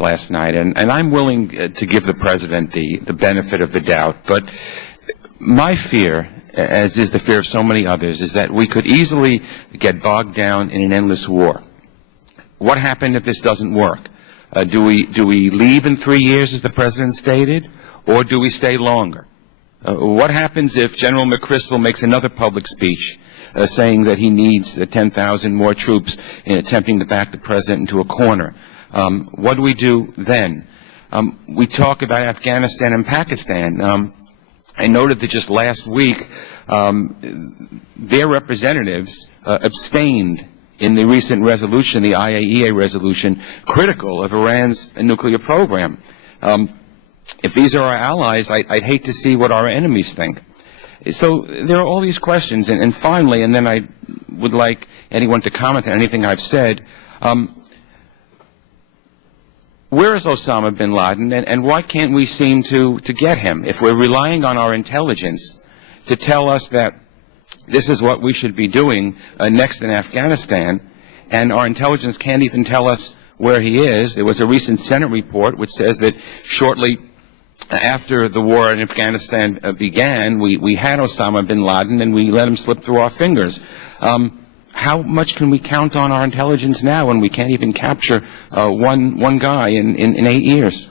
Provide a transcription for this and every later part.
last night, and I'm willing to give the President the benefit of the doubt, but my fear, as is the fear of so many others, is that we could easily get bogged down in an endless war. What happened if this doesn't work? Do we leave in 3 years, as the President stated, or do we stay longer? What happens if General McChrystal makes another public speech saying that he needs 10,000 more troops in attempting to back the President into a corner? What do we do then? We talk about Afghanistan and Pakistan. I noted that just last week their representatives abstained in the recent resolution, the IAEA resolution, critical of Iran's nuclear program. If these are our allies, I'd hate to see what our enemies think. So there are all these questions, and finally, and then I would like anyone to comment on anything I've said, where is Osama bin Laden, and why can't we seem to get him? If we're relying on our intelligence to tell us that this is what we should be doing next in Afghanistan, and our intelligence can't even tell us where he is. There was a recent Senate report which says that shortly after the war in Afghanistan began, we had Osama bin Laden and we let him slip through our fingers. How much can we count on our intelligence now when we can't even capture one guy in 8 years?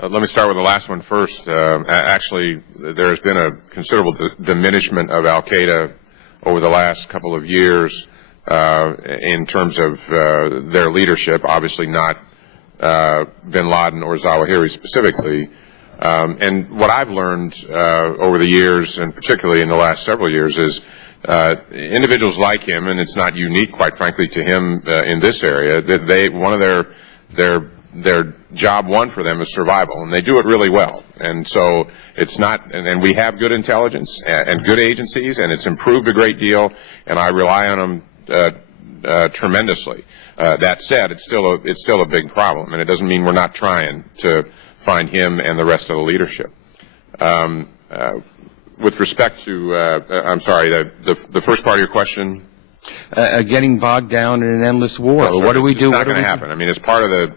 Let me start with the last one first. Actually, there has been a considerable diminishment of al-Qaeda over the last couple of years in terms of their leadership, obviously not bin Laden or Zawahiri specifically. And what I've learned over the years, and particularly in the last several years, is individuals like him, and it's not unique, quite frankly, to him in this area, that one of their job one for them is survival, and they do it really well. And so it's not, and we have good intelligence and good agencies, and it's improved a great deal, and I rely on them tremendously. That said, it's still a big problem, and it doesn't mean we're not trying to find him and the rest of the leadership. With respect to, I'm sorry, the first part of your question? Getting bogged down in an endless war. Yes, what do we do? It's not going to happen. I mean, it's part of the,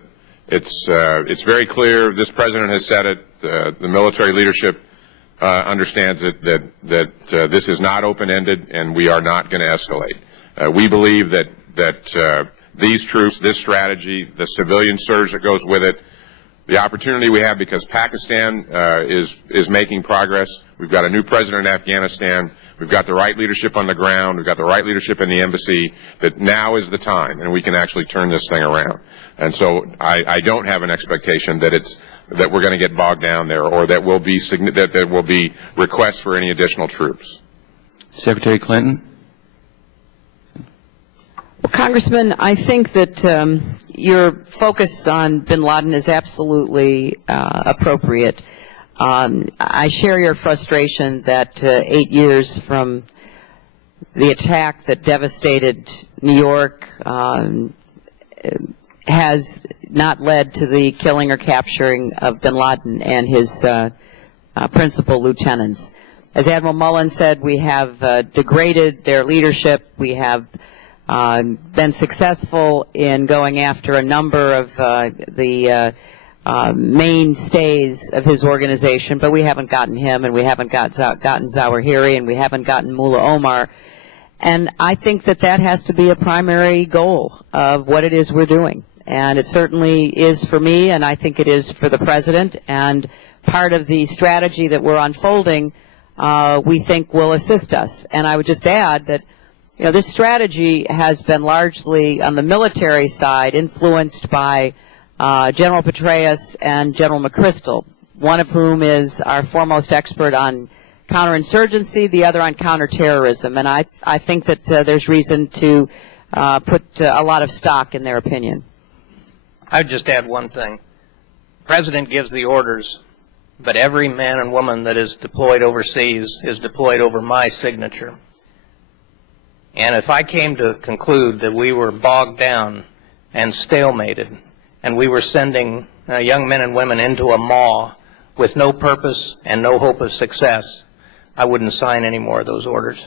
it's very clear. This president has said it. The military leadership understands it, that this is not open-ended, and we are not going to escalate. We believe that these troops, this strategy, the civilian surge that goes with it, the opportunity we have because Pakistan is making progress. We've got a new president in Afghanistan. We've got the right leadership on the ground. We've got the right leadership in the embassy, that now is the time, and we can actually turn this thing around. And so I don't have an expectation that we're going to get bogged down there, or that there will be requests for any additional troops. Secretary Clinton? Well, Congressman, I think that your focus on bin Laden is absolutely appropriate. I share your frustration that 8 years from the attack that devastated New York has not led to the killing or capturing of bin Laden and his principal lieutenants. As Admiral Mullen said, we have degraded their leadership. We have been successful in going after a number of the mainstays of his organization, but we haven't gotten him, and we haven't gotten Zawahiri, and we haven't gotten Mullah Omar. And I think that that has to be a primary goal of what it is we're doing. And it certainly is for me, and I think it is for the President. And part of the strategy that we're unfolding, we think will assist us. And I would just add that, you know, this strategy has been largely on the military side influenced by General Petraeus and General McChrystal, one of whom is our foremost expert on counterinsurgency, the other on counterterrorism. And I think that there's reason to put a lot of stock in their opinion. I'd just add one thing. The President gives the orders, but every man and woman that is deployed overseas is deployed over my signature. And if I came to conclude that we were bogged down and stalemated, and we were sending young men and women into a maw with no purpose and no hope of success, I wouldn't sign any more of those orders.